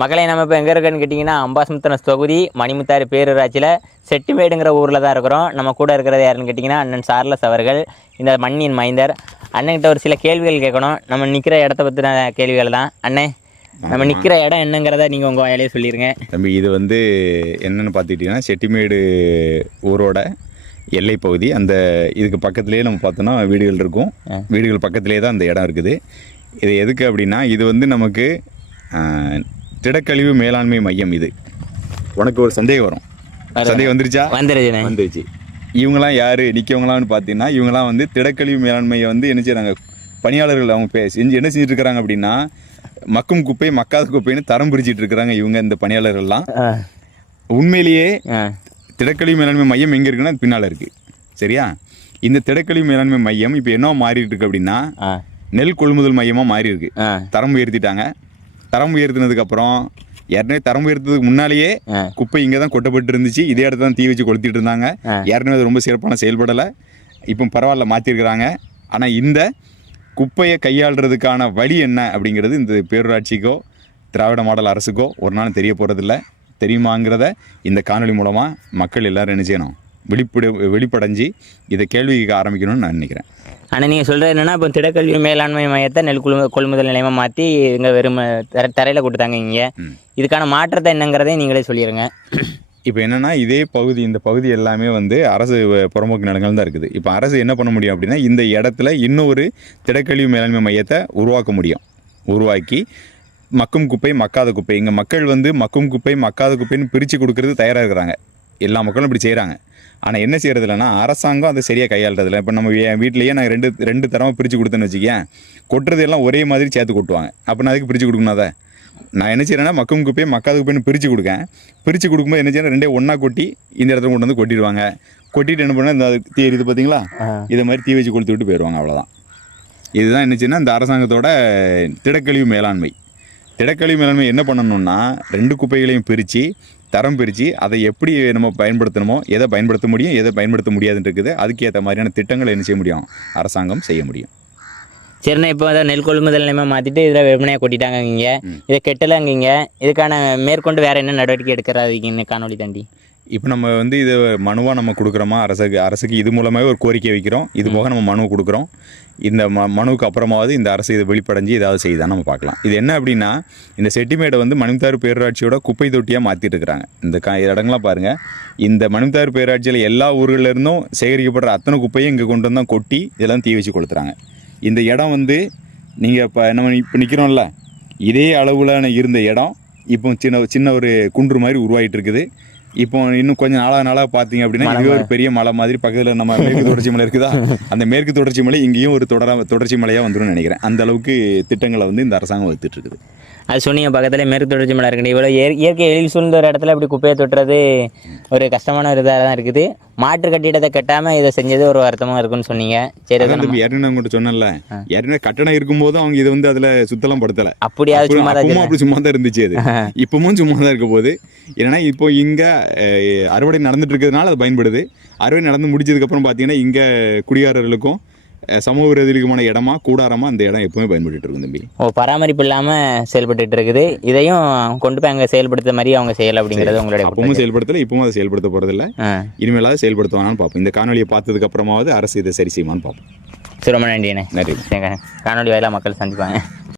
மக்களை நம்ம இப்போ எங்கே இருக்கேன்னு கேட்டிங்கன்னா அம்பாசமுத்திரம் தொகுதி மணிமுத்தாறு பேரூராட்சியில் செட்டிமேடுங்கிற ஊரில் தான் இருக்கிறோம். நம்ம கூட இருக்கிறது யாருன்னு கேட்டிங்கன்னா அண்ணன் சார்லஸ் அவர்கள், இந்த மண்ணின் மைந்தர். அண்ணன்கிட்ட ஒரு சில கேள்விகள் கேட்கணும். நம்ம நிற்கிற இடத்த பற்றின கேள்விகள் தான். அண்ணே, நம்ம நிற்கிற இடம் என்னங்கிறத நீங்கள் உங்கள் வாயிலே சொல்லிடுங்க. தம்பி, இது வந்து என்னென்னு பார்த்துக்கிட்டிங்கன்னா செட்டிமேடு ஊரோட எல்லை பகுதி. அந்த இதுக்கு பக்கத்துலேயே நம்ம பார்த்தோன்னா வீடுகள் இருக்கும். வீடுகள் பக்கத்துலேயே தான் அந்த இடம் இருக்குது. இது எதுக்கு அப்படின்னா, இது வந்து நமக்கு திடக்கழிவு மேலாண்மை மையம். இது உனக்கு ஒரு சந்தேகம் வரும். சந்தேகம் வந்துருச்சு. இவங்களாம் யார் நிற்கவங்களான்னு பார்த்தீங்கன்னா, இவங்களாம் வந்து திடக்கழிவு மேலாண்மையை வந்து என்ன செய்கிறாங்க, பணியாளர்கள் அவங்க என்ன செஞ்சுட்டு இருக்கிறாங்க அப்படின்னா, மக்கும் குப்பை மக்காத குப்பைன்னு தரம் பிரிச்சுட்டு இருக்கிறாங்க இவங்க, இந்த பணியாளர்கள்லாம். உண்மையிலேயே திடக்கழிவு மேலாண்மை மையம் எங்கே இருக்குன்னா பின்னால் இருக்குது. சரியா? இந்த திடக்கழிவு மேலாண்மை மையம் இப்போ என்ன மாறிட்டு இருக்கு அப்படின்னா, நெல் கொள்முதல் மையமாக மாறி இருக்கு. தரம் உயர்த்திட்டாங்க. தரம் உயர்த்தினதுக்கப்புறம் ஏற்கனவே தரம் உயர்த்ததுக்கு முன்னாலேயே குப்பை இங்கே தான் கொட்டப்பட்டு இருந்துச்சு. இதே இடத்துல தான் தீ வச்சு கொளுத்திட்டு இருந்தாங்க. ஏற்கனவே அது ரொம்ப சிறப்பான செயல்படலை. இப்போ பரவாயில்ல, மாற்றிருக்கிறாங்க. ஆனால் இந்த குப்பையை கையாளுறதுக்கான வழி என்ன அப்படிங்கிறது இந்த பேரூராட்சிக்கோ திராவிட மாடல் அரசுக்கோ ஒரு நாள் தெரிய போகிறதில்ல. தெரியுமாங்கிறத இந்த காணொலி மூலமாக மக்கள் எல்லோரும் என்ன செய்யணும், வெளிப்படைஞ்சு இதை கேள்வி கேட்க ஆரம்பிக்கணும்னு நான் நினைக்கிறேன். ஆனால் நீங்கள் சொல்கிறது என்னென்னா, இப்போ திடக்கல்வி மேலாண்மை மையத்தை நெல் கொள்முதல் நிலையமாக மாற்றி இங்கே வெறும் தரையில் கொடுத்தாங்க. இங்கே இதுக்கான மாற்றத்தை என்னங்கிறதே நீங்களே சொல்லிடுங்க. இப்போ என்னென்னா, இதே பகுதி, இந்த பகுதி எல்லாமே வந்து அரசு புறம்போக்கு நிலங்கள் தான் இருக்குது. இப்போ அரசு என்ன பண்ண முடியும் அப்படின்னா, இந்த இடத்துல இன்னொரு திடக்கழிவு மேலாண்மை மையத்தை உருவாக்க முடியும். உருவாக்கி மக்கும் குப்பை மக்காத குப்பை, இங்கே மக்கள் வந்து மக்கும் குப்பை மக்காத குப்பைன்னு பிரித்து கொடுக்கறது தயாராக இருக்கிறாங்க. எல்லா மக்களும் இப்படி செய்கிறாங்க. ஆனால் என்ன செய்கிறது இல்லைன்னா, அரசாங்கம் அதை சரியாக கையாளுறதில்ல. இப்போ நம்ம வீட்டிலேயே நான் ரெண்டு தரமாக பிரித்து கொடுத்தேன்னு வச்சுக்கேன், கொட்டுறது எல்லாம் ஒரே மாதிரி சேர்த்து கொட்டுவாங்க. அப்போ நான் அதுக்கு பிரித்து கொடுக்கணும். அதை நான் என்ன செய்கிறேன்னா, மக்கும் குப்பையை மக்காத குப்பைன்னு பிரித்து கொடுக்கும்போது என்ன செய்யணும், ரெண்டே ஒன்றா கொட்டி இந்த இடத்துல கொண்டு வந்து கொட்டிடுவாங்க. கொட்டிட்டு என்ன பண்ணால் இந்த தீ எரியுது பார்த்தீங்களா, இதை மாதிரி தீ வச்சு கொளுத்து விட்டு போயிடுவாங்க. அவ்வளோதான். இதுதான் என்ன செய்யணும், இந்த அரசாங்கத்தோட திடக்கழிவு மேலாண்மை. திடக்கழிவு மேலாண்மை என்ன பண்ணணும்னா, ரெண்டு குப்பைகளையும் தரம் பிரித்து அதை எப்படி நம்ம பயன்படுத்தணுமோ, எதை பயன்படுத்த முடியும், எதை பயன்படுத்த முடியாதுன்னு இருக்குது. அதுக்கேற்ற மாதிரியான திட்டங்களை என்ன செய்ய முடியும், அரசாங்கம் செய்ய முடியும். சரிண்ணா, இப்போ அதை நெல் கொள்முதல் நிலையமாக மாற்றிட்டு இதில் விற்பனையாக கொட்டிட்டாங்க. இங்கே இதை கெட்டலைங்க. இதுக்கான மேற்கொண்டு வேறு என்ன நடவடிக்கை எடுக்கிறாரு இந்த காணொலி தாண்டி? இப்போ நம்ம வந்து இதை மனுவாக நம்ம கொடுக்குறோமா அரசுக்கு இது மூலமாகவே ஒரு கோரிக்கை வைக்கிறோம். இது போக நம்ம மனு கொடுக்குறோம். இந்த மனுவுக்கு அப்புறமாவது இந்த அரசு இதை வெளிப்படைஞ்சு ஏதாவது செய்தால் நம்ம பார்க்கலாம். இது என்ன அப்படின்னா, இந்த செட்டிமேடை வந்து மணிமுத்தாறு பேரூராட்சியோட குப்பை தொட்டியாக மாற்றிட்டு இருக்கிறாங்க. இந்த இடங்கள்லாம் பாருங்கள். இந்த மணிமுத்தாறு பேரூராட்சியில் எல்லா ஊர்களிலிருந்தும் சேகரிக்கப்படுற அத்தனை குப்பையும் இங்கே கொண்டு வந்தால் கொட்டி இதெல்லாம் தீ வச்சு கொளுத்துறாங்க. இந்த இடம் வந்து நீங்கள் நம்ம இப்போ நிற்கிறோம்ல, இதே அளவில் இருந்த இடம் இப்போ சின்ன ஒரு குன்று மாதிரி உருவாகிட்டு இருக்குது. இப்போ இன்னும் கொஞ்சம் நாளாக பார்த்தீங்க அப்படின்னா, இதுவே ஒரு பெரிய மலை மாதிரி பக்கத்தில் நம்ம மேற்கு தொடர்ச்சி மலை இருக்குதா, அந்த மேற்கு தொடர்ச்சி மலை இங்கேயும் ஒரு தொடர்ச்சி மலையாக வந்துடும் நினைக்கிறேன். அந்த அளவுக்கு திட்டங்களை வந்து இந்த அரசாங்கம் வகுத்துட்டு இருக்குது. அது சொன்னீங்க, பக்கத்தில் மேற்கு தொடர்ச்சி மலை இருக்குது. இவ்வளோ இயற்கை எழில் சூழ்ந்த ஒரு இடத்துல இப்படி குப்பையை தொட்டுறது ஒரு கஷ்டமான ஒரு இதாக தான் இருக்குது. மாற்று கட்டிடத்தை கட்டாமல் இதை செஞ்சது ஒரு வருத்தமாக இருக்குன்னு சொன்னீங்க. சரி, ஏற்கனவே உங்கள்கிட்ட சொன்னல, ஏற்கனவே கட்டணம் இருக்கும்போது அவங்க இதை வந்து அதில் சுத்தலாம் படுத்தலை. அப்படியாவது அப்படி சும்மா தான் இருந்துச்சு. அது இப்பவும் சும்மா தான் இருக்க போது. ஏன்னா இப்போ இங்கே அறுவடை நடந்துட்டு இருக்கிறதுனால அது பயன்படுது. அறுவடை நடந்து முடிச்சதுக்கப்புறம் பார்த்தீங்கன்னா, இங்கே குடியாரர்களுக்கும் சமூக விரோதிகளுக்குமான இடமா கூடாரமாக அந்த இடம் எப்பவுமே பயன்பட்டு இருக்கும் தம்பி. பராமரிப்பு இல்லாமல் செயல்பட்டு இருக்குது. இதையும் கொண்டு போய் அங்கே செயல்படுத்த மாதிரி அவங்க செய்யலை அப்படிங்கிறது உங்களுடைய. அப்பவும் செயல்படுத்தலை, இப்பவும் அதை செயல்படுத்த போகிறதில்ல. இனிமேலாவது செயல்படுத்துவானான்னு பார்ப்போம். இந்த காணொலியை பார்த்ததுக்கு அப்புறமாவது அரசு இதை சரி செய்யுமான்னு பார்ப்போம். ரொம்ப நன்றி. காணொலி வாயிலாக மக்கள் சந்திப்பாங்க.